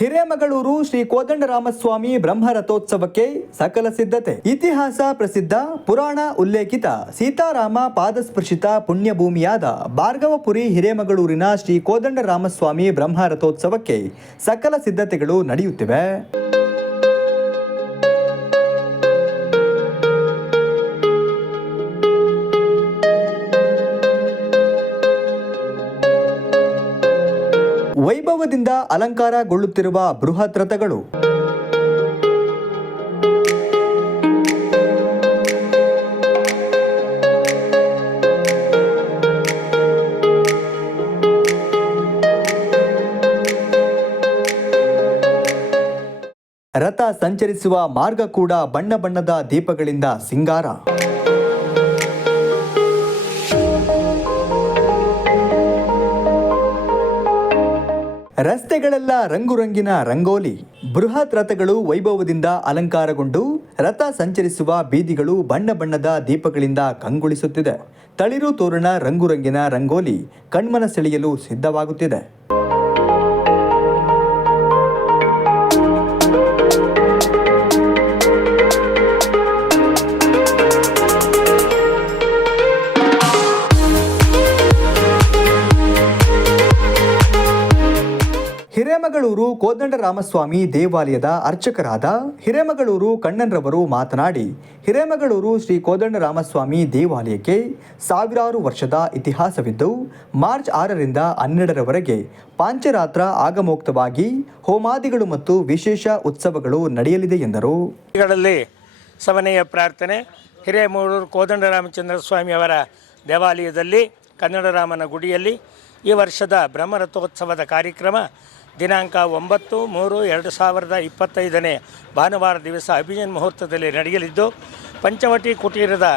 ಹಿರೇಮಗಳೂರು ಶ್ರೀ ಕೋದಂಡರಾಮಸ್ವಾಮಿ ಬ್ರಹ್ಮರಥೋತ್ಸವಕ್ಕೆ ಸಕಲ ಸಿದ್ಧತೆ. ಇತಿಹಾಸ ಪ್ರಸಿದ್ಧ, ಪುರಾಣ ಉಲ್ಲೇಖಿತ, ಸೀತಾರಾಮ ಪಾದಸ್ಪರ್ಶಿತ ಪುಣ್ಯಭೂಮಿಯಾದ ಭಾರ್ಗವಪುರಿ ಹಿರೇಮಗಳೂರಿನ ಶ್ರೀ ಕೋದಂಡರಾಮಸ್ವಾಮಿ ಬ್ರಹ್ಮರಥೋತ್ಸವಕ್ಕೆ ಸಕಲ ಸಿದ್ಧತೆಗಳು ನಡೆಯುತ್ತಿವೆ. ವೈಭವದಿಂದ ಅಲಂಕಾರಗೊಳ್ಳುತ್ತಿರುವ ಬೃಹತ್ ರಥಗಳು ರಥ ಸಂಚರಿಸುವ ಮಾರ್ಗ ಕೂಡ ಬಣ್ಣ ಬಣ್ಣದ ದೀಪಗಳಿಂದ ಸಿಂಗಾರ. ರಸ್ತೆಗಳೆಲ್ಲ ರಂಗುರಂಗಿನ ರಂಗೋಲಿ. ಬೃಹತ್ ರಥಗಳು ವೈಭವದಿಂದ ಅಲಂಕಾರಗೊಂಡು ರಥ ಸಂಚರಿಸುವ ಬೀದಿಗಳು ಬಣ್ಣ ಬಣ್ಣದ ದೀಪಗಳಿಂದ ಕಂಗೊಳಿಸುತ್ತಿದೆ. ತಳಿರು ತೋರಣ ರಂಗುರಂಗಿನ ರಂಗೋಲಿ ಕಣ್ಮನ ಸೆಳೆಯಲು ಸಿದ್ಧವಾಗುತ್ತಿದೆ. ಹಿರೇಮಗಳೂರು ಕೋದಂಡರಾಮಸ್ವಾಮಿ ದೇವಾಲಯದ ಅರ್ಚಕರಾದ ಹಿರೇಮಗಳೂರು ಕಣ್ಣನ್ರವರು ಮಾತನಾಡಿ, ಹಿರೇಮಗಳೂರು ಶ್ರೀ ಕೋದಂಡರಾಮಸ್ವಾಮಿ ದೇವಾಲಯಕ್ಕೆ ಸಾವಿರಾರು ವರ್ಷದ ಇತಿಹಾಸವಿದ್ದು, ಮಾರ್ಚ್ ಆರರಿಂದ ಹನ್ನೆರಡರವರೆಗೆ ಪಾಂಚರಾತ್ರ ಆಗಮೋಕ್ತವಾಗಿ ಹೋಮಾದಿಗಳು ಮತ್ತು ವಿಶೇಷ ಉತ್ಸವಗಳು ನಡೆಯಲಿದೆ ಎಂದರು. ಸವನೆಯ ಪ್ರಾರ್ಥನೆ, ಹಿರೇಮಗಳೂರು ಕೋದಂಡರಾಮಚಂದ್ರ ಸ್ವಾಮಿ ಅವರ ದೇವಾಲಯದಲ್ಲಿ, ಕನ್ನಡರಾಮನ ಗುಡಿಯಲ್ಲಿ ಈ ವರ್ಷದ ಬ್ರಹ್ಮರಥೋತ್ಸವದ ಕಾರ್ಯಕ್ರಮ ದಿನಾಂಕ ಒಂಬತ್ತು ಮೂರು ಎರಡು ಸಾವಿರದ ಇಪ್ಪತ್ತೈದನೇ ಭಾನುವಾರ ದಿವಸ ಅಭಿಜನ್ ಮುಹೂರ್ತದಲ್ಲಿ ನಡೆಯಲಿದ್ದು, ಪಂಚವಟಿ ಕುಟೀರದ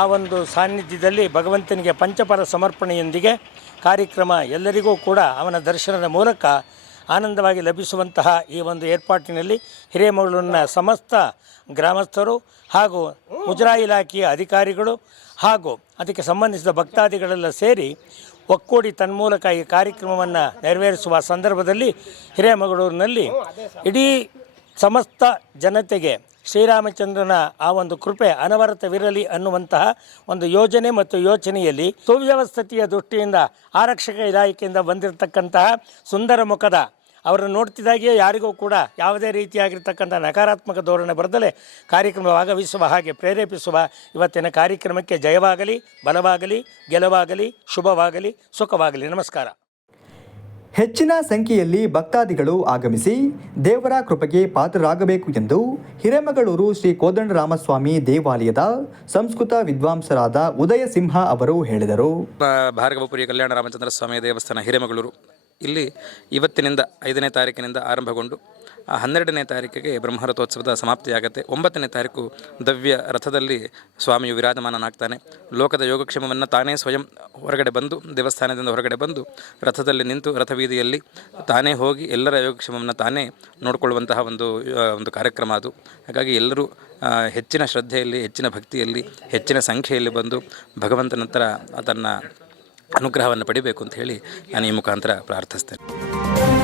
ಆ ಒಂದು ಸಾನ್ನಿಧ್ಯದಲ್ಲಿ ಭಗವಂತನಿಗೆ ಪಂಚಪರ ಸಮರ್ಪಣೆಯೊಂದಿಗೆ ಕಾರ್ಯಕ್ರಮ ಎಲ್ಲರಿಗೂ ಕೂಡ ಅವನ ದರ್ಶನದ ಮೂಲಕ ಆನಂದವಾಗಿ ಲಭಿಸುವಂತಹ ಈ ಒಂದು ಏರ್ಪಾಟಿನಲ್ಲಿ ಹಿರೇಮಗಳೂರಿನ ಸಮಸ್ತ ಗ್ರಾಮಸ್ಥರು ಹಾಗೂ ಮುಜರಾಯಿ ಇಲಾಖೆಯ ಅಧಿಕಾರಿಗಳು ಹಾಗೂ ಅದಕ್ಕೆ ಸಂಬಂಧಿಸಿದ ಭಕ್ತಾದಿಗಳೆಲ್ಲ ಸೇರಿ ಒಕ್ಕೂಡಿ ತನ್ಮೂಲಕ ಈ ಕಾರ್ಯಕ್ರಮವನ್ನು ನೆರವೇರಿಸುವ ಸಂದರ್ಭದಲ್ಲಿ ಹಿರೇಮಗಳೂರಿನಲ್ಲಿ ಇಡೀ ಸಮಸ್ತ ಜನತೆಗೆ ಶ್ರೀರಾಮಚಂದ್ರನ ಆ ಒಂದು ಕೃಪೆ ಅನವರತವಿರಲಿ ಅನ್ನುವಂತಹ ಒಂದು ಯೋಜನೆ ಮತ್ತು ಯೋಚನೆಯಲ್ಲಿ ಸುವ್ಯವಸ್ಥತೆಯ ದೃಷ್ಟಿಯಿಂದ ಆರಕ್ಷಕ ಇಲಾಖೆಯಿಂದ ಬಂದಿರತಕ್ಕಂತಹ ಸುಂದರ ಮುಖದ ಅವರನ್ನು ನೋಡ್ತಿದ್ದಾಗೆ ಯಾರಿಗೂ ಕೂಡ ಯಾವುದೇ ರೀತಿಯಾಗಿರ್ತಕ್ಕಂಥ ನಕಾರಾತ್ಮಕ ಧೋರಣೆ ಬರದಲೇ ಕಾರ್ಯಕ್ರಮ ಭಾಗವಹಿಸುವ ಹಾಗೆ ಪ್ರೇರೇಪಿಸುವ ಇವತ್ತಿನ ಕಾರ್ಯಕ್ರಮಕ್ಕೆ ಜಯವಾಗಲಿ ಬಲವಾಗಲಿ ಗೆಲುವಾಗಲಿ ಶುಭವಾಗಲಿ ಸುಖವಾಗಲಿ. ನಮಸ್ಕಾರ. ಹೆಚ್ಚಿನ ಸಂಖ್ಯೆಯಲ್ಲಿ ಭಕ್ತಾದಿಗಳು ಆಗಮಿಸಿ ದೇವರ ಕೃಪೆಗೆ ಪಾತ್ರರಾಗಬೇಕು ಎಂದು ಹಿರೇಮಗಳೂರು ಶ್ರೀ ಕೋದಂಡರಾಮಸ್ವಾಮಿ ದೇವಾಲಯದ ಸಂಸ್ಕೃತ ವಿದ್ವಾಂಸರಾದ ಉದಯ ಸಿಂಹ ಅವರು ಹೇಳಿದರು. ಭಾರ್ಗವಪುರಿ ಕಲ್ಯಾಣ ರಾಮಚಂದ್ರ ಸ್ವಾಮಿ ದೇವಸ್ಥಾನ ಹಿರೇಮಗಳೂರು. ಇಲ್ಲಿ ಇವತ್ತಿನಿಂದ ಐದನೇ ತಾರೀಕಿನಿಂದ ಆರಂಭಗೊಂಡು ಹನ್ನೆರಡನೇ ತಾರೀಕಿಗೆ ಬ್ರಹ್ಮರಥೋತ್ಸವದ ಸಮಾಪ್ತಿಯಾಗುತ್ತೆ. ಒಂಬತ್ತನೇ ತಾರೀಕು ದವ್ಯ ರಥದಲ್ಲಿ ಸ್ವಾಮಿಯು ವಿರಾಜಮಾನನಾಗ್ತಾನೆ. ಲೋಕದ ಯೋಗಕ್ಷೇಮವನ್ನು ತಾನೇ ಸ್ವಯಂ ಹೊರಗಡೆ ಬಂದು, ದೇವಸ್ಥಾನದಿಂದ ಹೊರಗಡೆ ಬಂದು, ರಥದಲ್ಲಿ ನಿಂತು ರಥಬೀದಿಯಲ್ಲಿ ತಾನೇ ಹೋಗಿ ಎಲ್ಲರ ಯೋಗಕ್ಷೇಮವನ್ನು ತಾನೇ ನೋಡಿಕೊಳ್ಳುವಂತಹ ಒಂದು ಒಂದು ಕಾರ್ಯಕ್ರಮ ಅದು. ಹಾಗಾಗಿ ಎಲ್ಲರೂ ಹೆಚ್ಚಿನ ಶ್ರದ್ಧೆಯಲ್ಲಿ, ಹೆಚ್ಚಿನ ಭಕ್ತಿಯಲ್ಲಿ, ಹೆಚ್ಚಿನ ಸಂಖ್ಯೆಯಲ್ಲಿ ಬಂದು ಭಗವಂತನಂತರ ಅದನ್ನು ಅನುಗ್ರಹವನ್ನು ಪಡಿಬೇಕು ಅಂತ ಹೇಳಿ ನಾನು ಈ ಮುಖಾಂತರ ಪ್ರಾರ್ಥಿಸ್ತೇನೆ.